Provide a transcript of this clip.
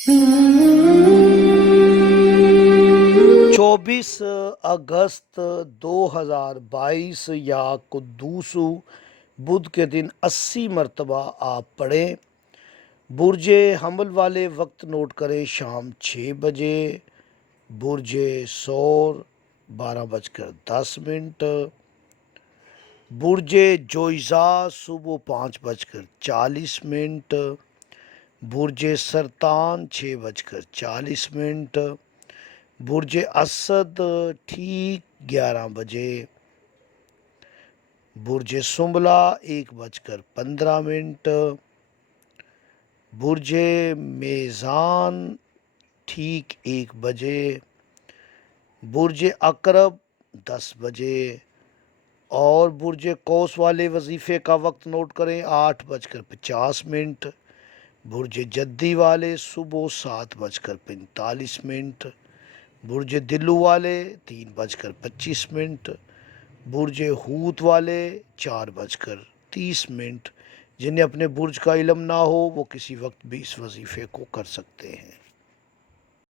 24 अगस्त 2022 या कुद्दूस बुध के दिन 80 मरतबा आप पढ़ें। बुर्ज हमल वाले वक्त नोट करें, शाम 6 बजे। बुर्ज सौर 12:10। बुर्ज जोइज़ा सुबह 5:40। बुर्ज सरतान 6:40। बुर्ज असद ठीक 11 बजे। बुर्ज सुंबला 1:15। बुर्ज मेज़ान ठीक 1 बजे। बुर्ज अकरब 10 बजे। और बुर्ज कौस वाले वजीफ़े का वक्त नोट करें, 8:50। बुर्ज जद्दी वाले सुबह 7:45। बुर्ज दिल्लू वाले 3:25। बुर्ज हूत वाले 4:30। जिन्हें अपने बुर्ज का इल्म ना हो वो किसी वक्त भी इस वजीफ़े को कर सकते हैं।